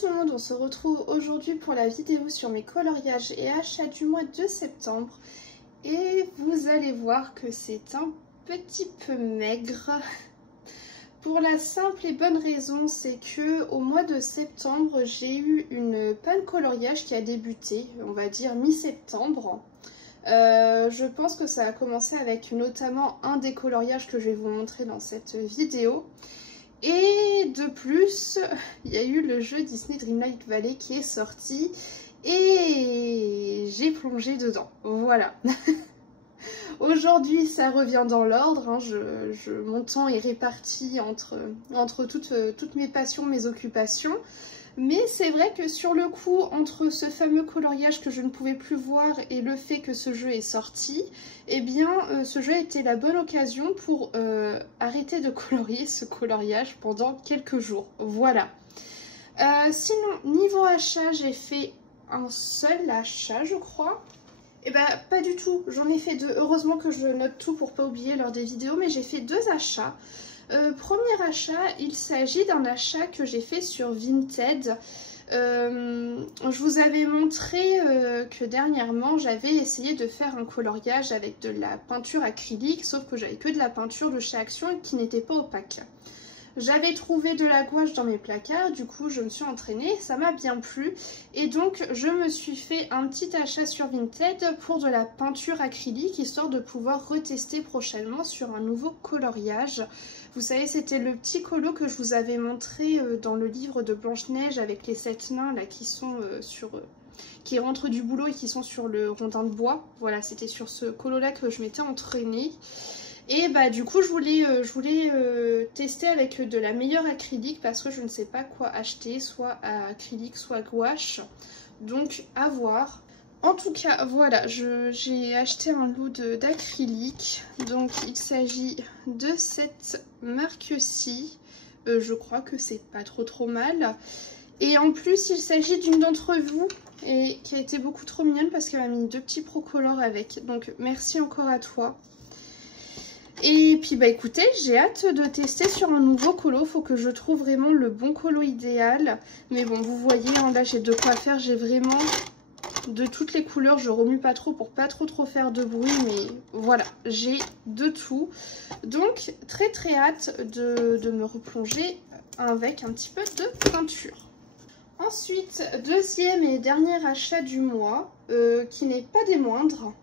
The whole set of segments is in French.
tout le monde, on se retrouve aujourd'hui pour la vidéo sur mes coloriages et achats du mois de septembre. Et vous allez voir que c'est un petit peu maigre. Pour la simple et bonne raison, c'est que au mois de septembre, j'ai eu une panne coloriage qui a débuté, on va dire mi-septembre. Je pense que ça a commencé avec notamment un des coloriages que je vais vous montrer dans cette vidéo. Et de plus, il y a eu le jeu Disney Dreamlight Valley qui est sorti et j'ai plongé dedans. Voilà. Aujourd'hui, ça revient dans l'ordre. Hein. Mon temps est réparti entre toutes mes passions, mes occupations. Mais c'est vrai que sur le coup, entre ce fameux coloriage que je ne pouvais plus voir et le fait que ce jeu est sorti, eh bien, ce jeu a été la bonne occasion pour arrêter de colorier ce coloriage pendant quelques jours. Voilà. Sinon, niveau achat, j'ai fait un seul achat, je crois. Eh ben, pas du tout. J'en ai fait deux. Heureusement que je note tout pour pas oublier lors des vidéos, mais j'ai fait deux achats. Premier achat, il s'agit d'un achat que j'ai fait sur Vinted. Je vous avais montré que dernièrement j'avais essayé de faire un coloriage avec de la peinture acrylique, sauf que j'avais que de la peinture de chez Action et qui n'était pas opaque. J'avais trouvé de la gouache dans mes placards, du coup je me suis entraînée, ça m'a bien plu. Et donc je me suis fait un petit achat sur Vinted pour de la peinture acrylique, histoire de pouvoir retester prochainement sur un nouveau coloriage. Vous savez, c'était le petit colo que je vous avais montré dans le livre de Blanche-Neige avec les 7 nains là qui sont qui rentrent du boulot et qui sont sur le rondin de bois. Voilà, c'était sur ce colo là que je m'étais entraînée. Et bah du coup je voulais tester avec de la meilleure acrylique parce que je ne sais pas quoi acheter, soit acrylique soit gouache. Donc à voir. En tout cas voilà, j'ai acheté un lot d'acrylique. Donc il s'agit de cette marque-ci. Je crois que c'est pas trop mal. Et en plus il s'agit d'une d'entre vous et qui a été beaucoup trop mignonne parce qu'elle m'a mis deux petits procolores avec. Donc merci encore à toi. Et puis bah écoutez, j'ai hâte de tester sur un nouveau colo, faut que je trouve vraiment le bon colo idéal. Mais bon, vous voyez, hein, là j'ai de quoi faire, j'ai vraiment de toutes les couleurs, je remue pas trop pour pas trop faire de bruit, mais voilà, j'ai de tout. Donc très hâte de me replonger avec un petit peu de peinture. Ensuite, deuxième et dernier achat du mois, qui n'est pas des moindres.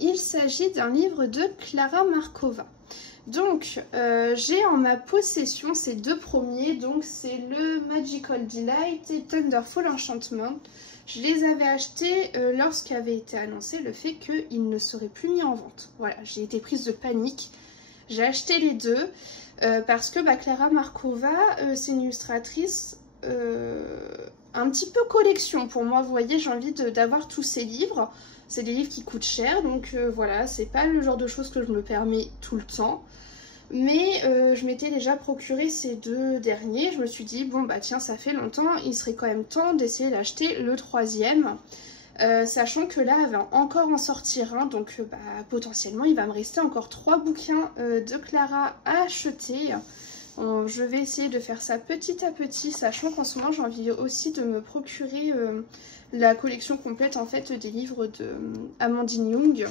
Il s'agit d'un livre de Clara Markova. Donc, j'ai en ma possession ces deux premiers. Donc, c'est le Magical Delight et Thunderful Enchantment. Je les avais achetés lorsqu'avait été annoncé le fait qu'ils ne seraient plus mis en vente. Voilà, j'ai été prise de panique. J'ai acheté les deux parce que Clara Markova, c'est une illustratrice un petit peu collection pour moi. Vous voyez, j'ai envie d'avoir tous ces livres. C'est des livres qui coûtent cher, donc voilà, c'est pas le genre de choses que je me permets tout le temps. Mais je m'étais déjà procuré ces deux derniers. Je me suis dit, bon bah tiens, ça fait longtemps, il serait quand même temps d'essayer d'acheter le troisième. Sachant que là, elle va encore en sortir un, donc potentiellement, il va me rester encore 3 bouquins de Clara à acheter. Je vais essayer de faire ça petit à petit, sachant qu'en ce moment, j'ai envie aussi de me procurer la collection complète en fait des livres de Amandine Young.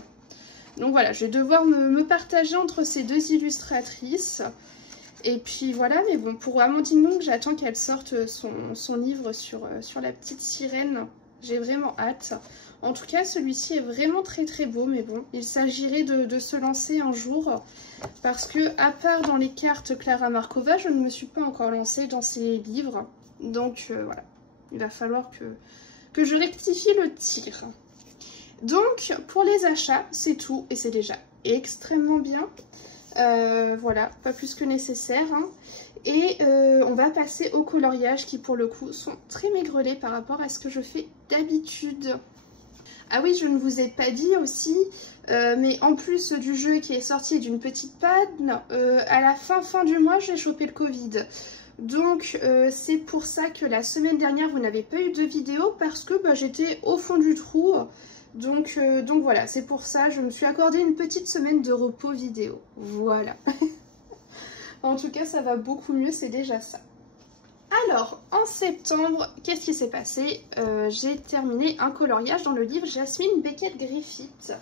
Donc voilà, je vais devoir me partager entre ces deux illustratrices. Et puis voilà, mais bon, pour Amandine Young, j'attends qu'elle sorte son livre sur la petite sirène. J'ai vraiment hâte. En tout cas, celui-ci est vraiment très beau, mais bon, il s'agirait de se lancer un jour. Parce que, à part dans les cartes Clara Markova, je ne me suis pas encore lancée dans ses livres. Donc voilà, il va falloir que je rectifie le tir. Donc pour les achats, c'est tout et c'est déjà extrêmement bien. Voilà, pas plus que nécessaire. Hein. Et on va passer aux coloriages qui pour le coup sont très maigrelet par rapport à ce que je fais d'habitude. Ah oui, je ne vous ai pas dit aussi, mais en plus du jeu qui est sorti d'une petite panne, à la fin du mois, j'ai chopé le Covid. Donc c'est pour ça que la semaine dernière vous n'avez pas eu de vidéo parce que j'étais au fond du trou. Donc voilà, c'est pour ça je me suis accordé une petite semaine de repos vidéo. Voilà. En tout cas ça va beaucoup mieux, c'est déjà ça. Alors, en septembre, qu'est-ce qui s'est passé? J'ai terminé un coloriage dans le livre Jasmine Beckett-Griffith.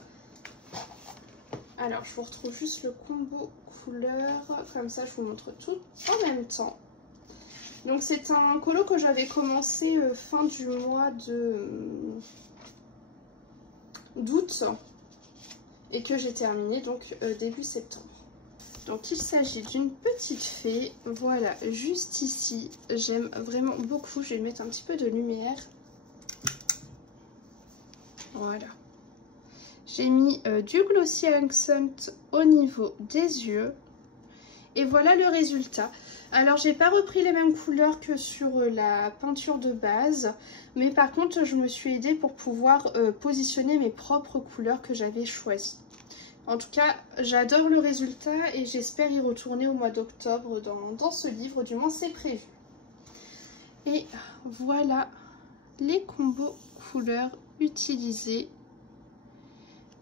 Alors, je vous retrouve juste le combo couleur, comme ça je vous montre tout en même temps. Donc c'est un colo que j'avais commencé fin du mois d'août et que j'ai terminé donc début septembre. Donc il s'agit d'une petite fée, voilà, juste ici. J'aime vraiment beaucoup, je vais mettre un petit peu de lumière. Voilà. J'ai mis du Glossy Accent au niveau des yeux. Et voilà le résultat. Alors j'ai pas repris les mêmes couleurs que sur la peinture de base. Mais par contre je me suis aidée pour pouvoir positionner mes propres couleurs que j'avais choisies. En tout cas j'adore le résultat et j'espère y retourner au mois d'octobre dans ce livre. Du moins c'est prévu. Et voilà les combos couleurs utilisés.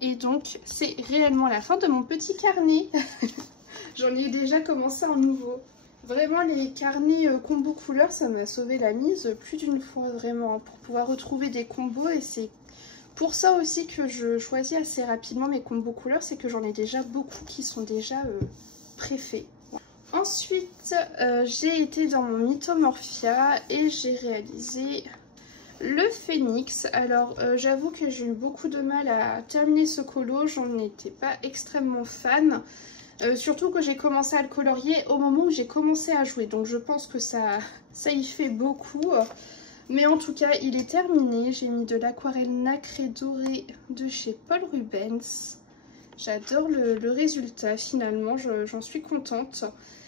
Et donc c'est réellement la fin de mon petit carnet. J'en ai déjà commencé un nouveau. Vraiment les carnets combo couleurs, ça m'a sauvé la mise plus d'une fois vraiment pour pouvoir retrouver des combos. Et c'est pour ça aussi que je choisis assez rapidement mes combos couleurs, c'est que j'en ai déjà beaucoup qui sont déjà préfaits. Ensuite j'ai été dans mon Mythomorphia et j'ai réalisé le Phénix. Alors j'avoue que j'ai eu beaucoup de mal à terminer ce colo, j'en étais pas extrêmement fan. Surtout que j'ai commencé à le colorier au moment où j'ai commencé à jouer. Donc je pense que ça y fait beaucoup. Mais en tout cas, il est terminé. J'ai mis de l'aquarelle nacrée dorée de chez Paul Rubens. J'adore le résultat finalement. J'en suis contente.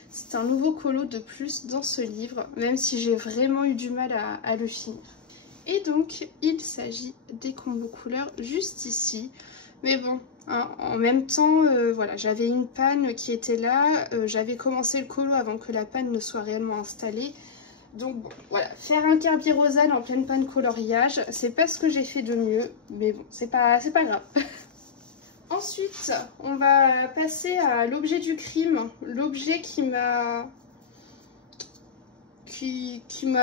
C'est un nouveau colo de plus dans ce livre. Même si j'ai vraiment eu du mal à le finir. Et donc, il s'agit des combos couleurs juste ici. Mais bon, hein, en même temps, voilà, j'avais une panne qui était là. J'avais commencé le colo avant que la panne ne soit réellement installée. Donc bon, voilà, faire un Kerberos en pleine panne coloriage, c'est pas ce que j'ai fait de mieux. Mais bon, c'est pas grave. Ensuite, on va passer à l'objet du crime. L'objet qui m'a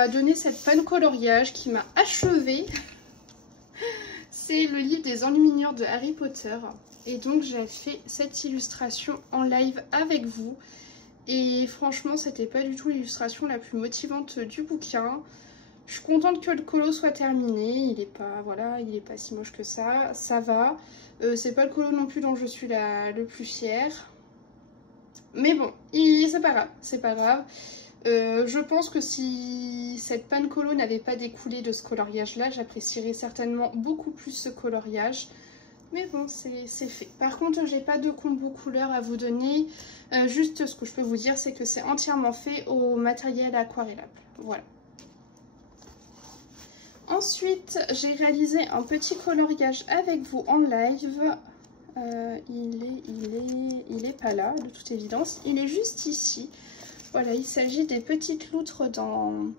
donné cette panne coloriage, qui m'a achevé. C'est le livre des enlumineurs de Harry Potter. Et donc j'ai fait cette illustration en live avec vous. Et franchement c'était pas du tout l'illustration la plus motivante du bouquin. Je suis contente que le colo soit terminé. Il est pas, voilà, il est pas si moche que ça. Ça va. C'est pas le colo non plus dont je suis le plus fière. Mais bon, c'est pas grave. C'est pas grave. Je pense que si cette panne colo n'avait pas découlé de ce coloriage là, j'apprécierais certainement beaucoup plus ce coloriage. Mais bon, c'est fait. Par contre, j'ai pas de combo couleur à vous donner. Juste ce que je peux vous dire, c'est que c'est entièrement fait au matériel aquarellable. Voilà. Ensuite, j'ai réalisé un petit coloriage avec vous en live. Il est pas là, de toute évidence. Il est juste ici. Voilà, il s'agit des petites loutres dans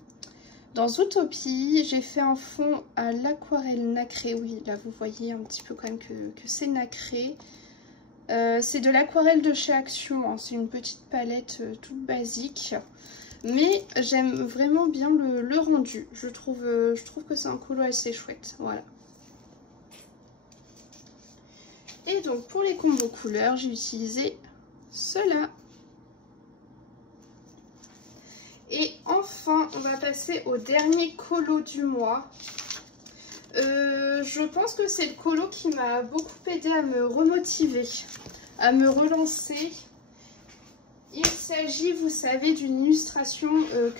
Zootopie. J'ai fait un fond à l'aquarelle nacrée. Oui, là vous voyez un petit peu quand même que c'est nacré. C'est de l'aquarelle de chez Action. Hein. C'est une petite palette toute basique. Mais j'aime vraiment bien le rendu. Je trouve que c'est un colo assez chouette. Voilà. Et donc pour les combos couleurs, j'ai utilisé ceux-là. Et enfin, on va passer au dernier colo du mois. Je pense que c'est le colo qui m'a beaucoup aidé à me remotiver, à me relancer. Il s'agit, vous savez, d'une illustration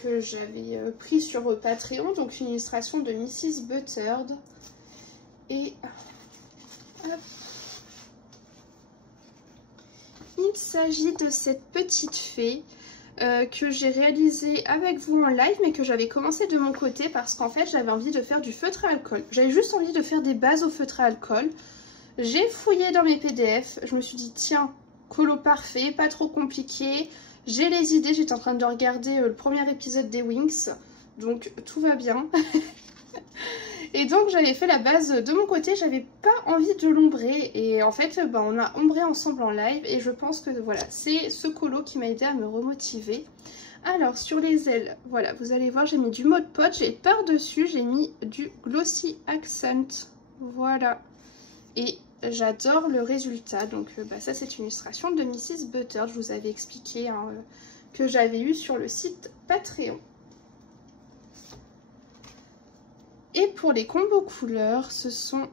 que j'avais prise sur Patreon, donc une illustration de Mrs. Buttered. Et hop. Il s'agit de cette petite fée que j'ai réalisée avec vous en live, mais que j'avais commencé de mon côté parce qu'en fait j'avais envie de faire du feutre à alcool. J'avais juste envie de faire des bases au feutre à alcool. J'ai fouillé dans mes PDF, je me suis dit tiens, colo parfait, pas trop compliqué. J'ai les idées, j'étais en train de regarder le premier épisode des Winx, donc tout va bien. Et donc j'avais fait la base de mon côté, j'avais pas envie de l'ombrer. Et en fait, on a ombré ensemble en live. Et je pense que voilà, c'est ce colo qui m'a aidé à me remotiver. Alors sur les ailes, voilà, vous allez voir, j'ai mis du Mod Podge et par-dessus, j'ai mis du Glossy Accent. Voilà. Et j'adore le résultat. Donc ça, c'est une illustration de Mrs. Butter. Je vous avais expliqué hein, que j'avais eu sur le site Patreon. Et pour les combos couleurs, ce sont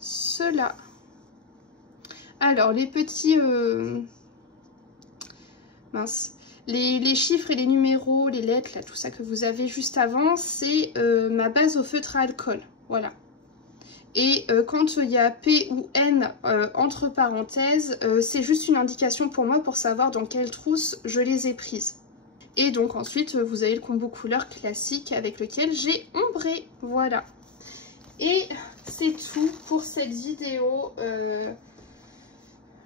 ceux-là. Alors, les petits... mince. Les chiffres et les numéros, les lettres, là, tout ça que vous avez juste avant, c'est ma base au feutre à alcool. Voilà. Et quand il y a P ou N entre parenthèses, c'est juste une indication pour moi pour savoir dans quelle trousse je les ai prises. Et donc ensuite, vous avez le combo couleur classique avec lequel j'ai ombré. Voilà. Et c'est tout pour cette vidéo.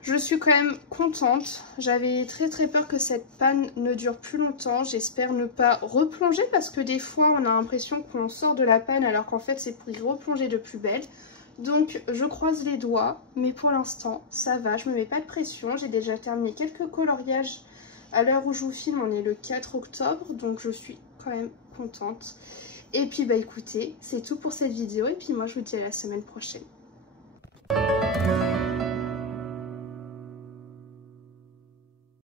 Je suis quand même contente. J'avais très peur que cette panne ne dure plus longtemps. J'espère ne pas replonger parce que des fois on a l'impression qu'on sort de la panne alors qu'en fait c'est pour y replonger de plus belle. Donc je croise les doigts, mais pour l'instant ça va, je me mets pas de pression. J'ai déjà terminé quelques coloriages. À l'heure où je vous filme, on est le 4 octobre, donc je suis quand même contente. Et puis bah écoutez, c'est tout pour cette vidéo et puis moi je vous dis à la semaine prochaine.